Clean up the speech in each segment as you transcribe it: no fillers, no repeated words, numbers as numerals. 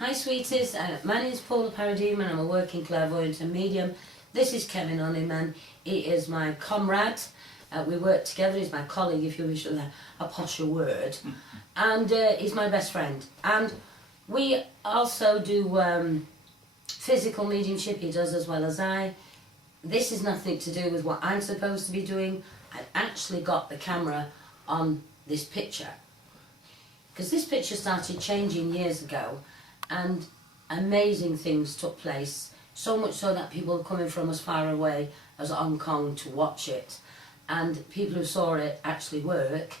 Hi sweeties, my name is Paula Paradaema and I'm a working clairvoyant and medium. This is Kevin Honeyman. He is my comrade. We work together. He's my colleague, if you wish a posher word. And he's my best friend. And we also do physical mediumship. He does as well as I. This is nothing to do with what I'm supposed to be doing. I've actually got the camera on this picture. Because this picture started changing years ago and amazing things took place. So much so that people are coming from as far away as Hong Kong to watch it. And people who saw it actually work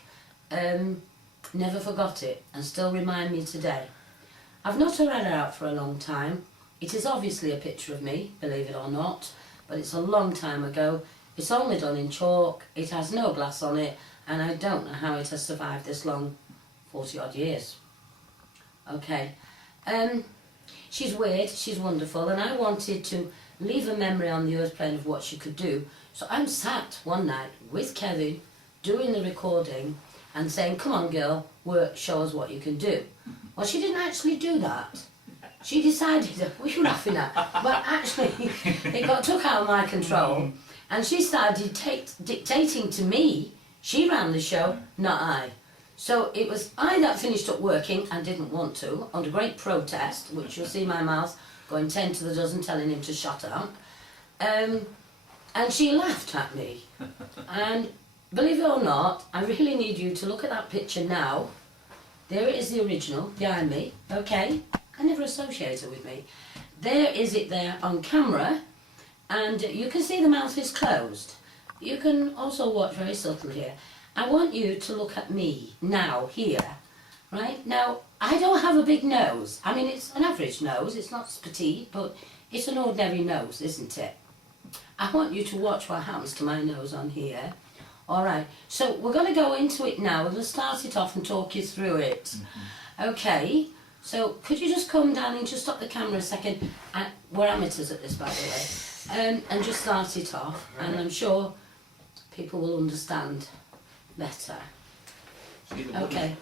never forgot it and still remind me today. I've not had it out for a long time. It is obviously a picture of me, believe it or not, but it's a long time ago. It's only done in chalk, it has no glass on it, and I don't know how it has survived this long, 40 odd years. Okay, she's weird, she's wonderful, and I wanted to leave a memory on the earth plane of what she could do. So I'm sat one night with Kevin doing the recording and saying, come on girl, work, show us what you can do. Well, she didn't actually do that. She decided, what are you laughing at? Well, actually, it got took out of my control and she started dictating to me. She ran the show, not I. So it was I that finished up working and didn't want to, under great protest, which you'll see my mouth going 10 to the dozen telling him to shut up. And she laughed at me. And believe it or not, I really need you to look at that picture now. There it is, the original, behind me, okay? I never associate her with me. There is it there on camera, and you can see the mouth is closed. You can also watch very subtly here. I want you to look at me now, here, right? Now, I don't have a big nose. I mean, it's an average nose, it's not petite, but it's an ordinary nose, isn't it? I want you to watch what happens to my nose on here. Alright, so we're going to go into it now. We're going to start it off and talk you through it. Okay, so could you just come down and just stop the camera a second? We're amateurs at this, by the way. And just start it off, and I'm sure people will understand better. Okay,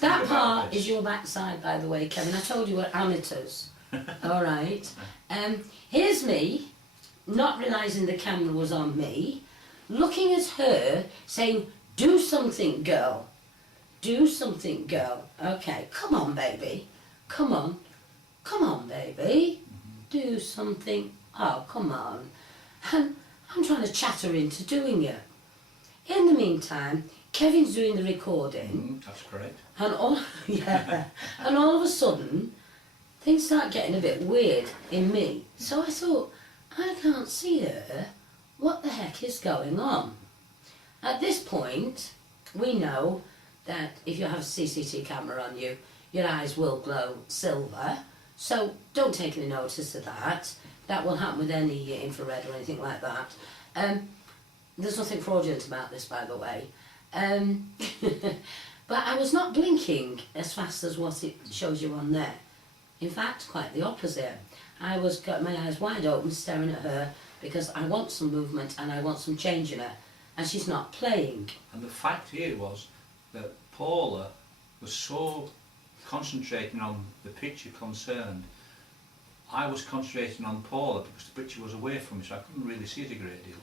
that part is your backside, by the way, Kevin. I told you we're amateurs. Alright, here's me, not realising the camera was on me, looking at her, saying, do something, girl. Do something, girl. Okay, come on, baby. Come on. Come on, baby. Do something. Oh, come on. And I'm trying to chat her into doing it. In the meantime, Kevin's doing the recording. That's correct. And and all of a sudden, things start getting a bit weird in me. So I thought, I can't see her. What the heck is going on? At this point, we know that if you have a CCTV camera on you, your eyes will glow silver. So don't take any notice of that. That will happen with any infrared or anything like that. There's nothing fraudulent about this, by the way. But I was not blinking as fast as what it shows you on there. In fact, quite the opposite. I was got my eyes wide open staring at her because I want some movement and I want some change in her, and she's not playing. And the fact here was that Paula was so concentrating on the picture concerned. I was concentrating on Paula because the picture was away from me, so I couldn't really see it a great deal.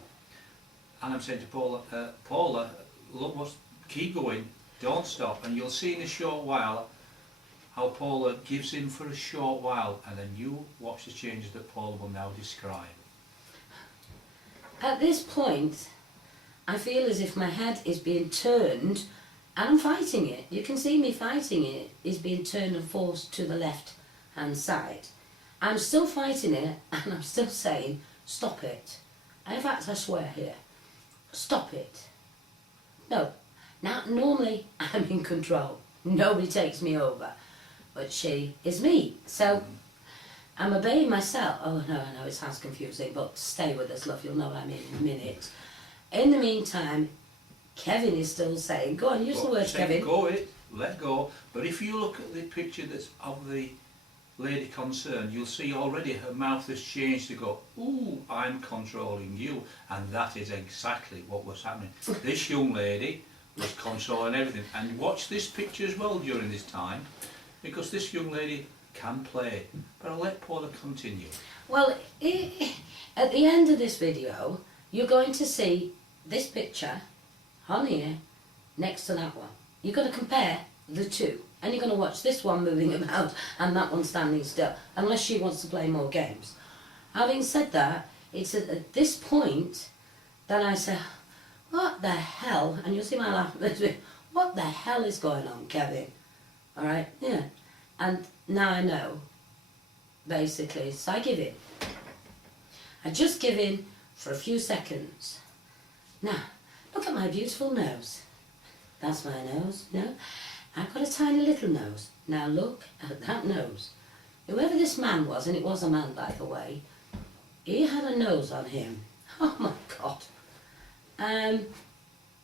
And I'm saying to Paula, Paula, look, keep going, don't stop, and you'll see in a short while how Paula gives in for a short while, and then you watch the changes that Paula will now describe. At this point, I feel as if my head is being turned, and I'm fighting it. You can see me fighting it. It's being turned and forced to the left-hand side. I'm still fighting it, and I'm still saying, stop it. And in fact, I swear here, stop it. No. Now, normally, I'm in control. Nobody takes me over. But she is me. So, I'm obeying myself. Oh, no, I know it sounds confusing, but stay with us, love. You'll know what I mean in a minute. In the meantime, Kevin is still saying, go on, use the word, Kevin. Go it, let go. But if you look at the picture that's of the lady concerned, you'll see already her mouth has changed to go, ooh, I'm controlling you. And that is exactly what was happening. This young lady was controlling everything. And watch this picture as well during this time, because this young lady can play. But I'll let Paula continue. Well, at the end of this video, you're going to see this picture on here next to that one. You're going to compare the two, and you're going to watch this one moving about and that one standing still, unless she wants to play more games. Having said that, it's at this point that I say, what the hell? And you'll see my laugh. What the hell is going on, Kevin? All right, yeah. And now I know, basically, so I give in. I just give in for a few seconds. Now, look at my beautiful nose. That's my nose, no? I've got a tiny little nose. Now look at that nose. Whoever this man was, and it was a man by the way, he had a nose on him. Oh my God.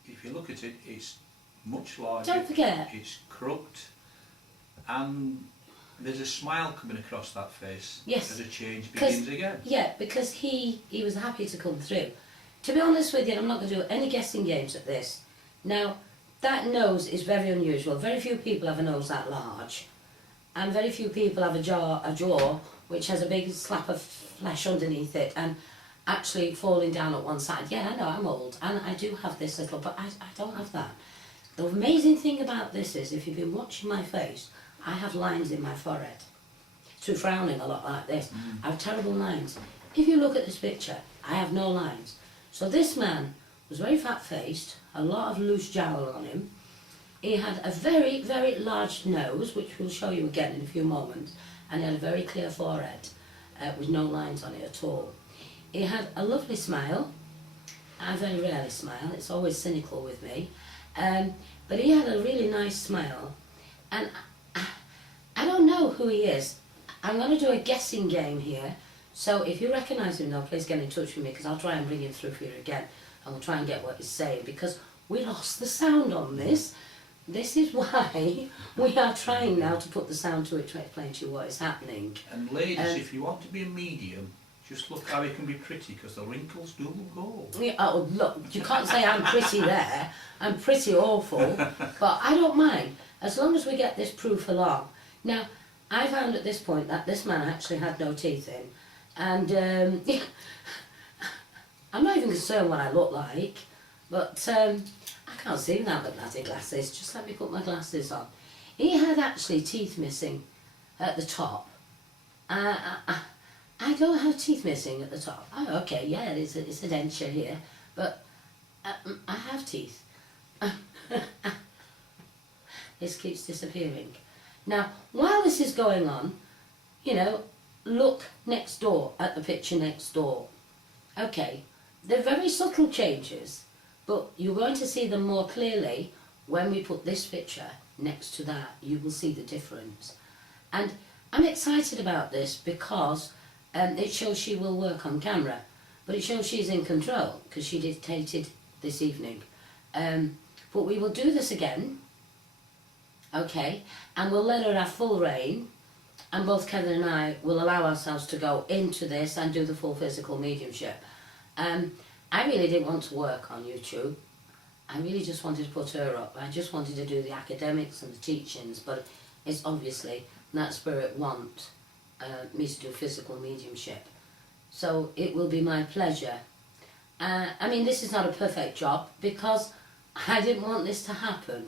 If you look at it, it's much larger. Don't forget. It's crooked, and there's a smile coming across that face. Yes. As a change begins again. Yeah, because he was happy to come through. To be honest with you, I'm not going to do any guessing games at this. Now, that nose is very unusual. Very few people have a nose that large, and very few people have a jaw which has a big slap of flesh underneath it and actually falling down at one side. Yeah, I know, I'm old, and I do have this little, but I don't have that. The amazing thing about this is, if you've been watching my face, I have lines in my forehead. Through frowning a lot like this, I have terrible lines. If you look at this picture, I have no lines. So this man was very fat-faced, a lot of loose jowl on him. He had a very, very large nose, which we'll show you again in a few moments, and he had a very clear forehead with no lines on it at all. He had a lovely smile. I very rarely smile, it's always cynical with me. But he had a really nice smile, and I don't know who he is. I'm going to do a guessing game here, so if you recognise him now, please get in touch with me, because I'll try and bring him through here again, and we'll try and get what he's saying, because we lost the sound on this. This is why we are trying now to put the sound to it to explain to you what is happening. And ladies, if you want to be a medium, just look how it can be pretty, because the wrinkles do go. Yeah, oh, look, you can't say I'm pretty there. I'm pretty awful, but I don't mind, as long as we get this proof along. Now, I found at this point that this man actually had no teeth in, and I'm not even concerned what I look like, but I can't see without the bloody glasses. Just let me put my glasses on. He had actually teeth missing at the top. I don't have teeth missing at the top. Oh, okay, yeah, it's a denture here, but I have teeth. This keeps disappearing. Now, while this is going on, you know, look next door at the picture next door. Okay, they're very subtle changes, but you're going to see them more clearly when we put this picture next to that. You will see the difference. And I'm excited about this because it shows she will work on camera, but it shows she's in control because she dictated this evening. But we will do this again, okay, and we'll let her have full reign, and both Kevin and I will allow ourselves to go into this and do the full physical mediumship. I really didn't want to work on YouTube. I really just wanted to put her up. I just wanted to do the academics and the teachings, but it's obviously that spirit want me to do physical mediumship. So it will be my pleasure. I mean, this is not a perfect job because I didn't want this to happen.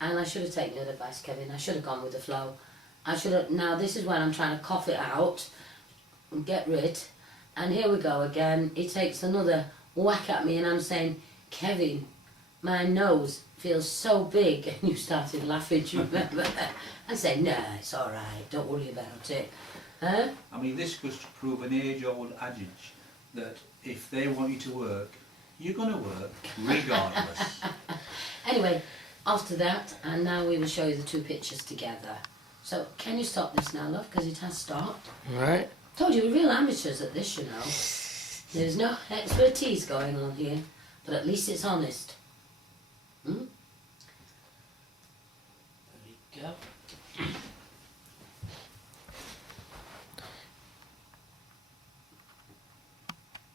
And I should have taken your advice, Kevin. I should have gone with the flow. I should have. Now this is when I'm trying to cough it out and get rid. And here we go again. He takes another whack at me and I'm saying, Kevin, my nose feels so big. And you started laughing, do you remember? I said, no, it's all right. Don't worry about it. Huh? I mean, this goes to prove an age-old adage that if they want you to work, you're going to work regardless. Anyway, after that, and now we will show you the two pictures together. So, can you stop this now, love? Because it has stopped. All right. Told you, we're real amateurs at this, you know. There's no expertise going on here, but at least it's honest. There we go.